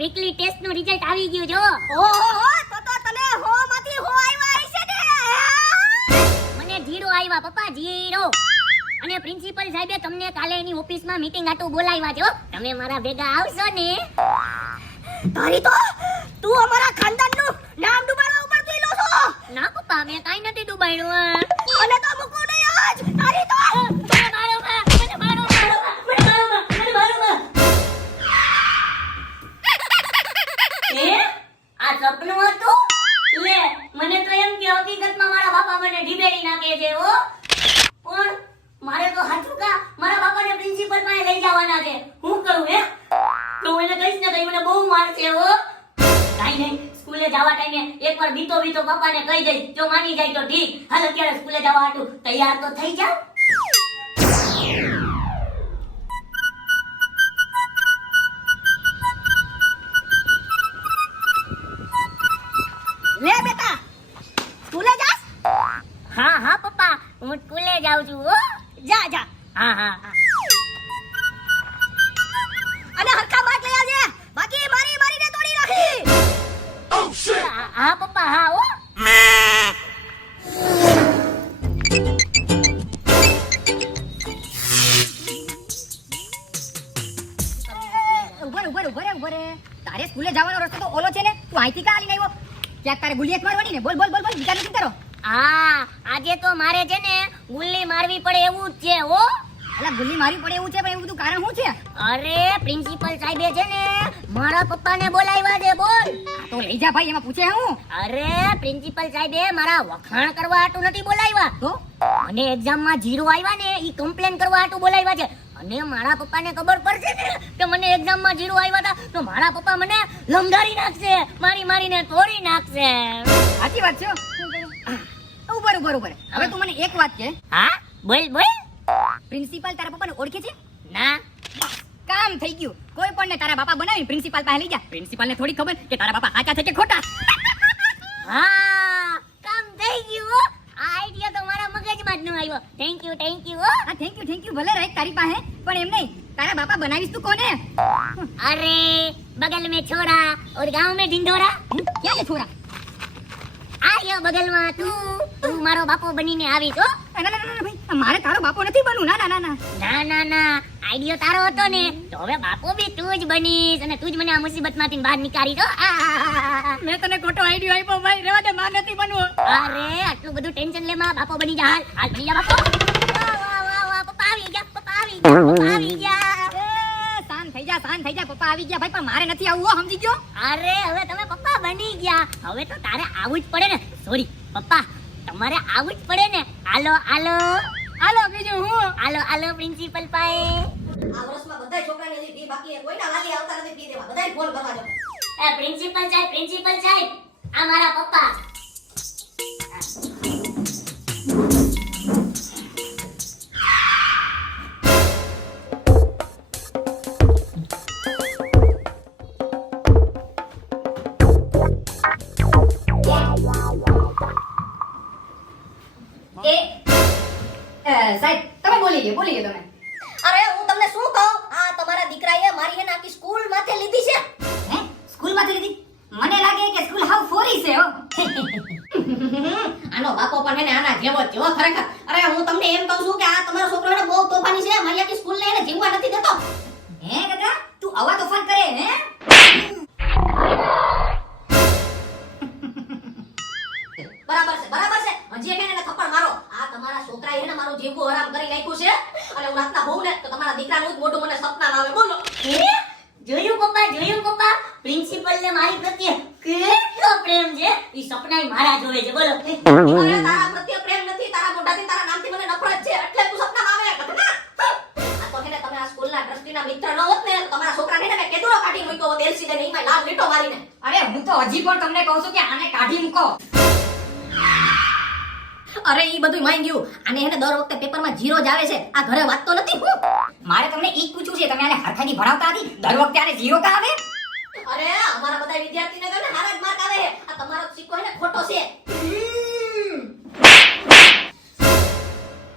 Weekly test નું result આવી ગયું જો. ઓહો તો તને હો માંથી હો આવ્યા હશે ને. મને 0 આવ્યા પપ્પા, 0. અને પ્રિન્સિપલ સાહેબે તમને કાલે એની ઓફિસમાં મીટિંગ આટું બોલાવ્યા છો. તમે મારા ભેગા આવશો ને? તારી તો તું અમારા ખાનદાનનું નામ ડુબાડવા ઉપર તુલ્યો છો. ના પપ્પા, મેં કાઈ નથી ડૂબાડ્યું. અને તો મૂકું નહીં આજ. તારી તો મને મારો માં, મને મારો માં, મને મારો માં, મને મારો માં. એ આ સપનું હતું? લે, મને તો એમ કે હકીકતમાં મારા બાપા મને ઢીબેડી નાખે છે હો. પણ મારે તો હાચું કા મારા બાપાને પ્રિન્સિપલ પાસે લઈ જવાના છે. હું કરું હે? તો હું એને કહીશ ને તો ઈ મને બહુ મારશે હો. કાઈ નહીં, સ્કૂલે જવા ટાઈમે એકવાર બીતો પપ્પાને કહી દઈશ. જો માની જાય તો ઠીક. હાલ અત્યારે સ્કૂલે જવા હાટુ તૈયાર તો થઈ જાવ. લે બેટા સ્કૂલે જાસ. હા હા પપ્પા, હું સ્કૂલે જાઉં છું હો. જા જા. હા હા. અને હરખા માર્ક લઈ આવજે. બાકી મારીને તોડી નાખી. હા પપ્પા, હા હો. ઉભર રે. તારે સ્કૂલે જવાનો રસ્તો તો ઓલો છે ને. તું અહીંથી કા આલીને આવ્યો? ક્યાંક તારે ગુલિયત મારવાની ને. બોલ વિચાર નથી કરો. હા, આજે તો મારે છે ને ગુલ્લી મારવી પડે એવું જ છે હો. અલા ગુલ્લી મારવી પડે એવું છે પણ એવું બધું કારણ શું છે? અરે પ્રિન્સિપલ સાહેબે છે ને મારા પપ્પાને બોલાવ્યા છે. બોલ. તો લઈ જા ભાઈ, એમાં પૂછે હું? અરે પ્રિન્સિપલ સાહેબે મારા વખાણ કરવા હાટુ નથી બોલાવ્યા. તો અને એક્ઝામમાં 0 આવ્યા ને ઈ કમ્પ્લેન કરવા હાટુ બોલાવ્યા છે. અને મારા પપ્પાને ખબર પડશે ને કે મને એક્ઝામમાં 0 આવ્યા હતા તો મારા પપ્પા મને લંગારી નાખશે, મારીને તોડી નાખશે. સાચી વાત છે. ઉભર. હવે તું મને એક વાત કે. હા બોલ. પ્રિન્સિપાલ તારા પપ્પાને ઓળખે છે? ના. કામ થઈ ગયું. કોઈ પણ ને તારા બાપા બનાવી પ્રિન્સિપાલ પાસે લઈ જા. પ્રિન્સિપાલને થોડી ખબર કે તારા બાપા સાચા છે કે ખોટા. હા, કામ થઈ ગયું હો. આ આઈડિયા તો મારા મગજમાં જ ન આવ્યો. થેન્ક યુ હો. હા થેન્ક યુ ભલે રહે તારી પાસે, પણ એમ નહીં, તારા બાપા બનાવીશ તું કોને? अरे बगल में छोरा और गांव में ढिंढोरा. ક્યાં છે છોરા? आयो बगल में તું મારો બાપો બનીને આવી તો. ના ભાઈ, મારે તારો બાપો નથી બનવું. ના આઈડિયો તારો હતો ને તો હવે બાપો બી તું જ બનીશ અને તું જ મને આ મુસીબતમાંથી બહાર નીકાળી દો. મેં તને ખોટો આઈડિયો આપ્યો ભાઈ. રેવા દે, માર નથી બનવું. અરે આટલું બધું ટેન્શન લે માં, બાપો બની જા. હાલ બની જા બાપો. વાહ પપ્પા આવી ગયા. શાંત થઈ જા. પપ્પા આવી ગયા ભાઈ, પણ મારે નથી આવવું હો, સમજી ગયો? અરે હવે તમે પપ્પા બની ગયા, હવે તો તારે આવું જ પડે ને. સોરી પપ્પા, તમારે આવું જ પડે ને. હાલો બીજું હું? હાલો પ્રિન્સિપલ પાસે. આ વર્ષમાં બધાય છોકરાની હજી ફી બાકી છે. કોઈના વાલી આવતા નથી ફી દેવા. બધાય ફોન ભરવા દો. પ્રિન્સિપલ સાહેબ, આ મારા પપ્પા. સાહેબ તમે બોલી ગયો તમે. અરે હું તમને શું કહું, આ તમારા દીકરાએ મારી હે આખી સ્કૂલ માથે લીધી છે. હે? સ્કૂલ માથે લીધી? મને લાગે કે સ્કૂલ હાવ ફોરી છે હો. આનો બાપો પણ હે ને આના જેવો જ છે હો ખરેખર. અરે હું તમને એમ કહું છું કે આ તમારો છોકરો હે બહુ તોફાની છે. મારી આખી સ્કૂલ ને એને જીવવા નથી દેતો. હે કાકા, તું આવા તોફાન કરે હે? બરાબર છે. હજી એક એને થપ્પડ મારો. આ તમારા છોકરાએ હે ને મારું જીવવું હરામ કરી નાખ્યું છે. અને હું રાતના હોઉં ને તો તમારા દીકરાનું જ મોટું મને સપના આવે. બોલો. જોયું પપ્પા, પ્રિન્સિપલ ને મારી પ્રત્યે કેટલો પ્રેમ છે. ઈ સપનાય મારા જોવે છે. બોલો. મને તારા પ્રત્યે પ્રેમ નથી, તારા મોઢાથી તારા નામથી મને નફરત છે. એટલે તું સપનામાં આવે ઘટના. આ તો હે ને તમે આ સ્કૂલના ટ્રસ્ટીના મિત્ર ન હોત ને તો તમારા છોકરાને હે ને મેં કેદુરો કાઢી મૂક્યો હોત એલસીને ને ઈમાં લાલ લીટો મારીને. અરે હું તો હજી પણ તમને કહું છું કે આને કાઢી મૂકો. અરે ઈ બધું માંઈ ગયું. આને હે ને દર વખતે પેપરમાં 0 જ આવે છે. આ ઘરે વાત તો નથી હું. મારે તમને ઈ જ પૂછવું છે, તમે આને હરખાથી ભણાવતા હતી? દર વખતે આને 0 કા આવે? અરે અમારા બધા વિદ્યાર્થીને તો ને હારા જ માર્ક આવે છે. આ તમારો સિક્કો હે ને ખોટો છે.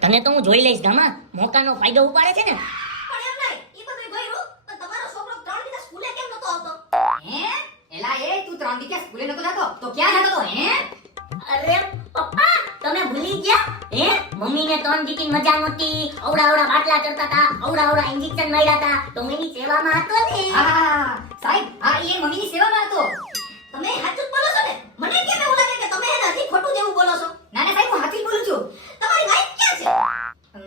તને તો હું જોઈ લઈશ ગામા, મોકાનો ફાયદો ઉપાડે છે ને. પણ એમ નહીં, ઈ બધું ગયું પણ તમારો છોકરો 3 દિવસ સ્કૂલે કેમ નતો આવતો? હે 3 દી ક્યાં સ્કૂલે નતો જતો તો ક્યાં જતો તો હે? અરે પપ્પા તમે ભૂલી ગયા હે મમ્મીને 3 દીકરી મજા નહોતી અવડા બાટલા ચડતા હતા અવડા ઇન્જેક્શન માર્યા હતા તો હું એની સેવામાં હતો ને હા સાહેબ આ એ મમ્મીની સેવામાં હતો. તમે સાચું જ બોલો છો ને? મને કેમ એવું લાગે કે તમે એને હજી ખોટું જેવું બોલો છો? ના ના સાહેબ હું સાચું જ બોલું છું. તમારી વાઈફ ક્યાં છે?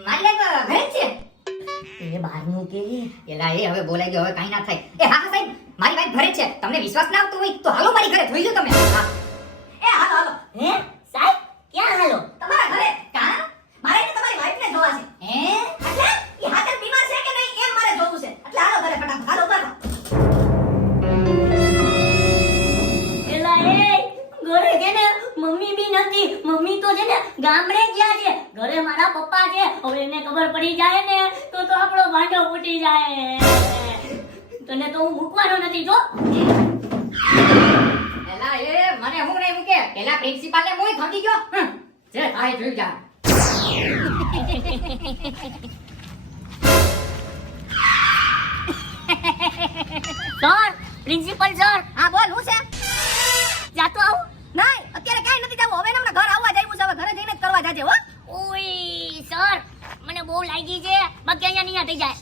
મારી લાઈફ ઘરે જ છે. એ બહારનું કે એલા એ હવે બોલાઈ ગયો હવે કાઈ ના થાય. એ હા હા સાહેબ મારી વાઈફ ઘરે જ છે. તમને વિશ્વાસ ના આવતો હોય તો હાલો મારી ઘરે જોઈ લો તમે. હા એ હાલો હાલો. હે સાહેબ ક્યાં હાલો તમારા ઘરે કા? મારે એને તમારી વાઈફને જોવા છે. હે એટલે ઈ હાજર બીમાર છે કે નહીં એમ મારે જોવું છે. એટલે હાલો ઘરે ફટાફટ હાલો ઉભા રહો. એલા એ ઘરે છે ને મમ્મી બી નથી મમ્મી તો છે ને ગામડે ગયા છે ઘરે મારા પપ્પા છે હવે એને ખબર પડી જાય ને તો આપણો ભાંડો ફૂટી જાય તને તો હું મૂકવાનો નથી જો એલા એ મને હું નહીં મૂકે. પેલા પ્રિન્સિપાલને મોય ભાગી ગયો. જે થાય જોઈ જા. સર પ્રિન્સિપલ સર હા બોલ હું છે? જાતો આવું નહીં અત્યારે કાઈ નથી જાવું. હવે એમને ઘર આવવા જાયું છે. હવે ઘરે જઈને જ કરવા જાજે હો. ઓય સર મને બહુ લાગી છે બાકી અહીંયા નહીં થઈ જાય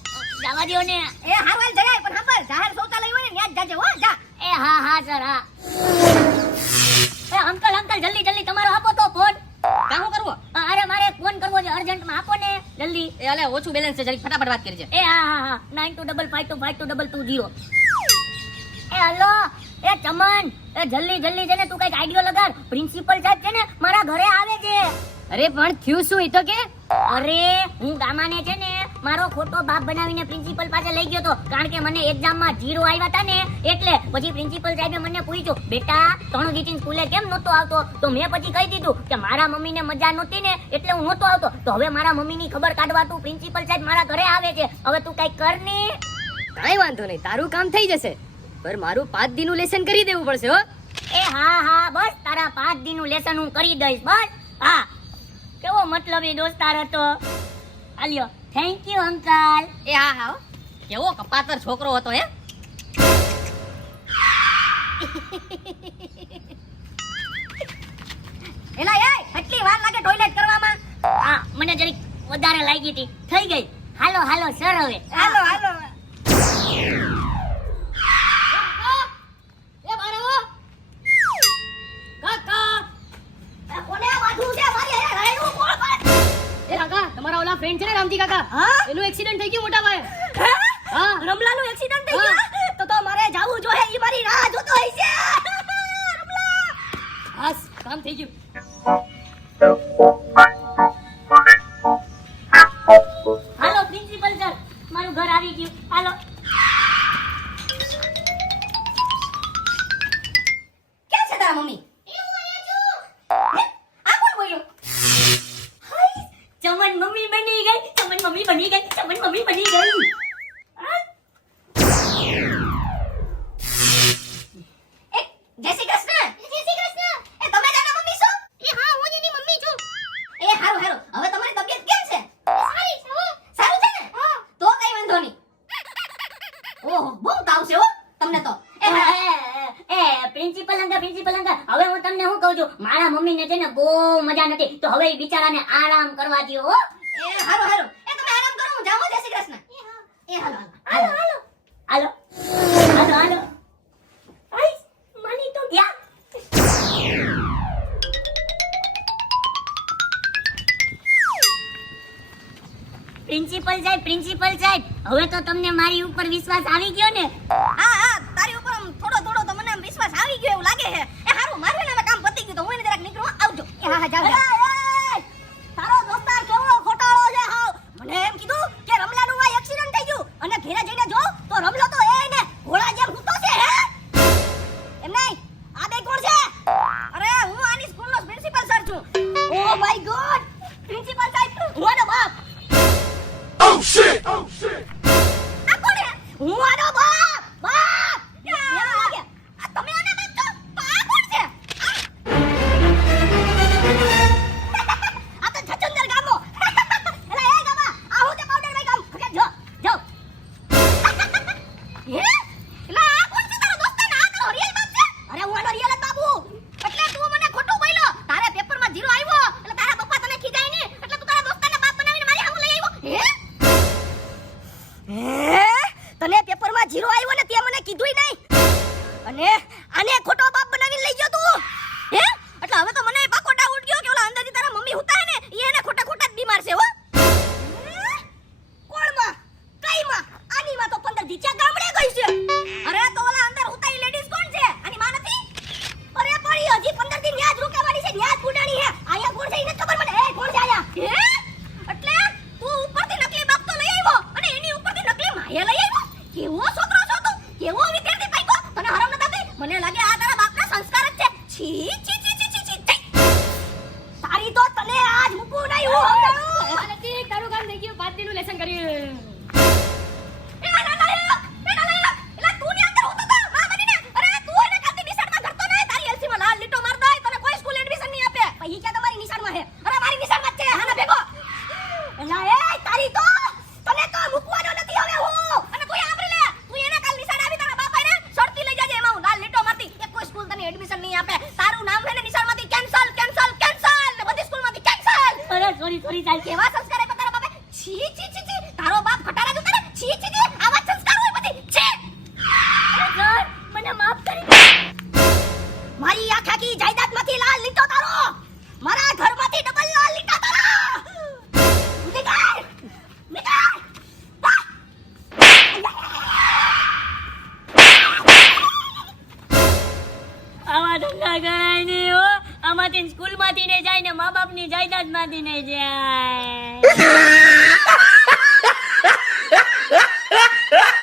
જવા દ્યો ને એ હારું હાલ જગાય પણ હા પર જાહેર શૌચાલય હોય ને ત્યાં જ જાજે હો. જા. એ હા સર હા એ અંકલ જલ્દી તમારો આપો તો ફોન કામ કરવો? અરે મારે ફોન કરવો છે અર્જન્ટમાં આપો ને જલ્દી એ અલે ઓછું બેલેન્સ છે જરી ફટાફટ વાત કરી છે. એ હા 9255252220 એ હલો એ ચમન એ જલ્દી છે ને તું કઈક આઈડિયો લગાડ પ્રિન્સિપલ સાહેબ છે ને મારા ઘરે આવે છે અરે પણ થયું શું ઈ તો કે? અરે હું ગામાને છે ને મારો ખોટો બાપ બનાવીને પ્રિન્સિપલ પાસે લઈ ગયો તો કારણ કે મને એક્ઝામમાં 0 આવ્યા હતા ને એટલે પછી પ્રિન્સિપલ સાહેબે મને પૂછ્યું બેટા ત્રણ દીકરી સ્કૂલે કેમ નહોતો આવતો તો મેં પછી કહી દીધું કે મારા મમ્મીને મજા નહોતી ને એટલે હું નહોતો આવતો તો હવે મારા મમ્મીની ખબર કાઢવા તું પ્રિન્સિપલ સાહેબ મારા ઘરે આવે છે હવે તું કઈક કર ને કાઈ વાંધો નહીં તારું કામ થઈ જશે પર મારું 5 દીનું લેસન કરી દેવું પડશે હો. એ હા બસ તારા 5 દીનું લેસન હું કરી દઈશ બસ હા કેવો મતલબી દોસ્તાર હતો આલ્યો થેન્ક યુ અંકલ એ હા હો. કેવો કપાતર છોકરો હતો હે. એલા એ કેટલી વાર લાગે ટોયલેટ કરવામાં? હા મને જરીક વધારે લાગી હતી થઈ ગઈ હાલો સર હવે હાલો હાલો. એ બારો કાકા આ કોને વાઢું છે મારી હે રાયડું કોણ કરે? એ કાકા તમારા ઓલા ફ્રેન્ડ છે ને રામજી કાકા હા? એનું એક્સિડન્ટ થઈ ગયું મોટા ભાઈ. હે? હા રમલાનું એક્સિડન્ટ થઈ ગયું? તો મારે જાવું જોઈએ. ઈ મારી રાહ જોતો હોય છે. રમલા. બસ કામ થઈ ગયું. હાલો પ્રિન્સિપલ સર મારું ઘર આવી ગયું હાલો ક્યાં છે તારા મમ્મી? હે? આ કોણ બોલ્યો? હાય, ચમન મમ્મી બની ગઈ હા? એ જય શ્રી કૃષ્ણ. એ તમે જ આના મમ્મી છો? હું એની મમ્મી છું. એ હારું હવે તમારી તબિયત કેમ છે? સારું છે ને? તો કઈ વાંધો નહીં. ઓહો બહુ તાવ છે હો તમને તો. એ પ્રિન્સિપલ અંકલ હવે હું તમને શું કહું છું મારા મમ્મીને છે ને બહુ મજા નથી તો હવે એ બિચારાને આરામ કરવા દ્યો હો એ હારું એ તમે આરામ કરો હું જાઉં. જય શ્રી કૃષ્ણ. એ હાલો હાલો આઈસ માની તો ગયા પ્રિન્સિપલ સાહેબ હવે તો તમને મારી ઉપર વિશ્વાસ આવી ગયો ને હા તારી ઉપર આમ થોડો તો મને આમ વિશ્વાસ આવી ગયો એવું લાગે છે. એ હારું મારું ને કામ પતી ગયું તો હું એને જરાક નીકળું આવજો. એ હા જાવ એ, તારો દોસ્તાર કેવો ખોટાળો છે હાવ. મને એમ કીધું કે રમલાનું વાય એક્સિડન્ટ થઈ ગયું અને ઘરે જઈને જો તો રમલો તો એને ઘોડા જેમ સૂતો છે હે. એમ નહીં આ બે કોણ છે? અરે હું આની સ્કૂલનો પ્રિન્સિપલ સર છું. ઓ માય ગોડ પ્રિન્સિપલ સાહેબ હું આનો બાપ. Oh shit! આ કોણ હે? હું આનો બાપ. એમ લાગે. આ તમે આના બાપ છો? તો આ કોણ છે? તને પેપરમાં 0 આવ્યો ને તે મને કીધુંય નહીં અને આને ખોટો બાપ બનાવીને લઈ ગયો તું હે એટલે હવે તો મને પાકો ડાઉટ ગયો કે ઓલા અંદાજી તારા મમ્મી હુતા હે ને ઈ એને ખોટા ખોટા જ બીમાર છે હો કોણ માં કઈ માં આની માં તો 15 દી ચા ગામડે ગઈ છે અરે તો ઓલા અંદર હુતા ઈ લેડીઝ કોણ છે આની માં નથી અરે પડી હજી 15 દી ન્યા જ રોકાવાની છે ન્યા જ બુડાણી હે આયા કોણ છે ઈ નથી ખબર મને એ કોણ છે આયા હે એટલે તું ઉપરથી નકલી બાપ તો લઈ આવ્યો અને એની ઉપરથી નકલી માયા લઈ આવ્યો કેવો છોકરો છો તું કેવો વિદ્યાર્થી પાઈકો તને હરામ ન થતી મને લાગે આ તારા બાપના સંસ્કાર જ છે છી છી છી છી છી છી તારી તો તને આજ મૂકું નહીં હું આનંદી તારું કામ થઈ ગયું 5 દિનનું લેસન કર્યું એ ના એલા તું ની અંદર હોતો તો માં બનીને અરે તું એને કાલથી નિશાળમાં કરતો ને તારી એલસી માં લાલ લીટો માર દઈ તને કોઈ સ્કૂલ એડમિશન નહીં આપે પછી કે તમારી નિશાળમાં હે અરે મારી નિશાળમાં જ છે હાના ભેગો એલા એ તારી તો તને તો મૂકવાનો નથી હવે હું અને તું આબરી લે તું એને કાલ નિશાળ આવી તારા બાપા ને શરતી લઈ જાજે એમાં હું લાલ લીટો મારતી એક કોઈ સ્કૂલ તને એડમિશન નહીં આપે તારું નામ હે ને નિશાળમાંથી કેન્સલ કેન્સલ કેન્સલ ને બધી સ્કૂલમાંથી કેન્સલ અરે સોરી ચાલ કેવા સંસ્કાર હે તારા બાપે છી છી છી છી તારો બાપ ખટારા જોતા ને છી છી છી આવા સંસ્કાર હોય બધી છી સર મને માફ કરી દો મારી આખા કી જાયદાદમાંથી લાલ લીટો તારો મારા ઘરમાંથી ડબલ લાલ લીટો તારો નીકળ નીકળ આવા ધંધા કરાય નહીં હો આમાંથી સ્કૂલમાંથી ને જાય ને મા બાપની જાયદાદમાંથી ને જાય